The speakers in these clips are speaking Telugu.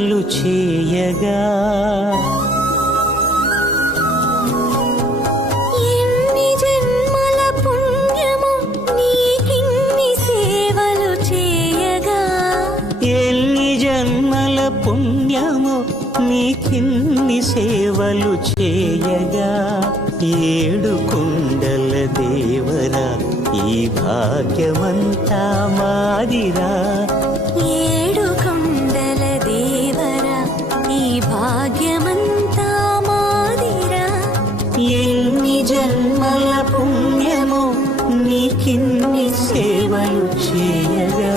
సేవలు చేయగా ఎన్ని జన్మల పుణ్యమో నీకిన్ని సేవలు చేయగా ఎన్ని జన్మల పుణ్యమో నీకిన్ని సేవలు చేయగా ఏడు కొండల దేవరా ఈ భాగ్యమంతా మాదిరా ఏడు కొండల దేవరా ఈ భాగ్యమంతా మాదిరా ఎన్ని జన్మల పుణ్యమో నీకిన్ని సేవలు చేయగా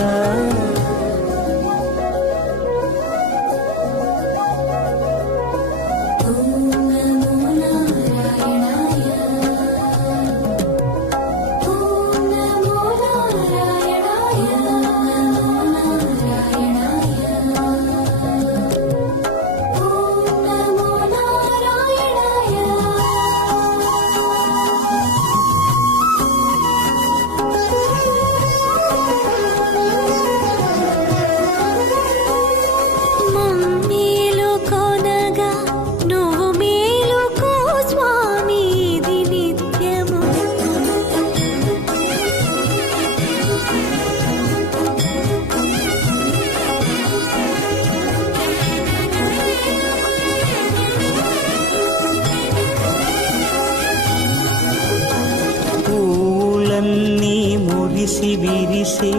పూలన్నీ మురిసి విరిసే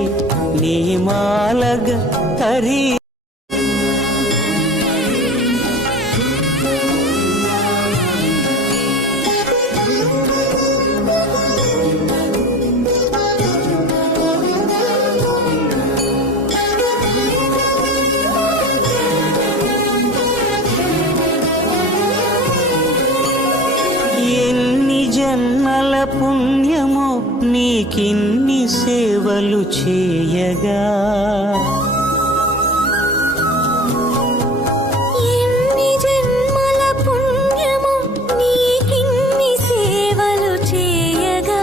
నేమాలగ హరి ఎన్ని జన్మల పుణ్యమో నీకిన్ని సేవలు చేయగా ఎన్ని జన్మల పుణ్యమో నీకిన్ని సేవలు చేయగా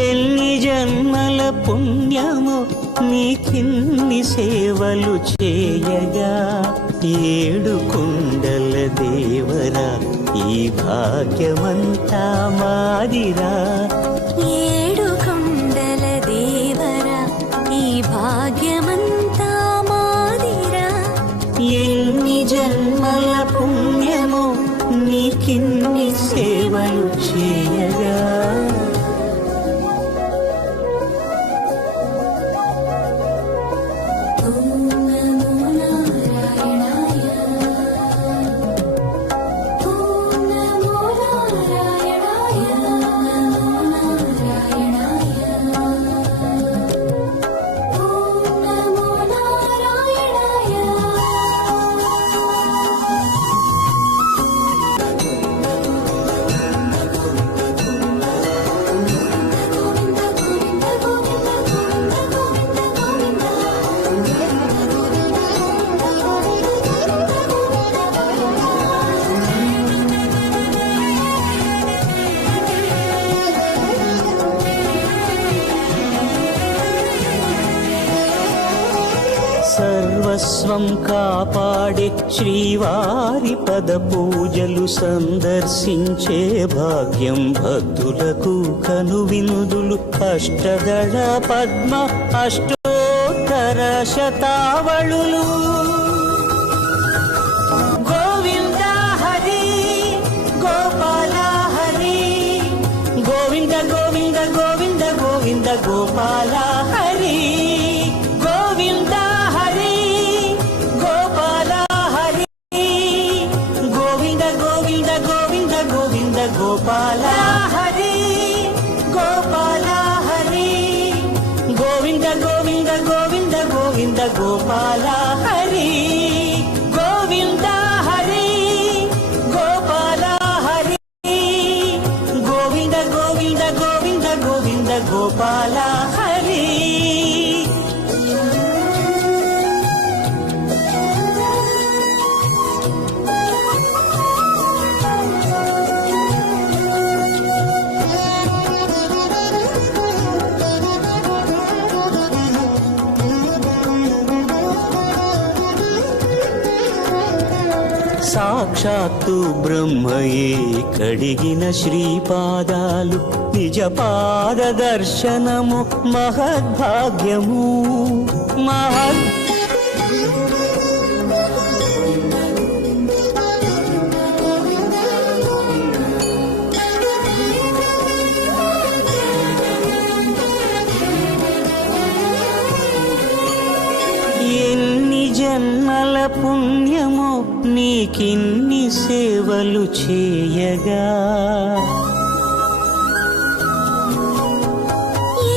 ఎన్ని జన్మల పుణ్యమో నీకిన్ని సేవలు చేయగా ఏడు కొండల దేవరా ఈ భాగ్యమంతా మాదిరా ఏడు కొండల దేవరా ఈ భాగ్యమంతా మాదిరా ఎన్ని జన్మల పుణ్యమో నీకిన్ని సేవలు చేయగా సర్వస్వం కాపాడే శ్రీవారి పద పూజలు సందర్శించే భాగ్యం భక్తులకు కనువినుదులు అష్టదళ పద్మ అష్టోత్తర శతావళులు గోవింద హరి గోపాల హరి గోవింద గోవింద గోవింద గోవింద గోపాల హరి గోవింద హరి గోపాల హరి గోవింద గోవింద గోవింద గోవింద గోపాల హరి గోపాల హరి గోవింద గోవింద గోవింద గోవింద గోపాల హరి సాక్షాత్తు బ్రహ్మయే కడిగిన శ్రీపాదాలు నిజ పాద దర్శనము మహద్భాగ్యము మహద్ ఎన్ని జన్మల పుణ్యమో నీకిన్ని సేవలు చేయగా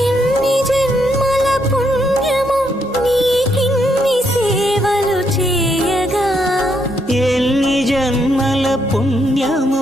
ఎన్ని జన్మల పుణ్యము నీకిన్ని సేవలు చేయగా ఎన్ని జన్మల పుణ్యమో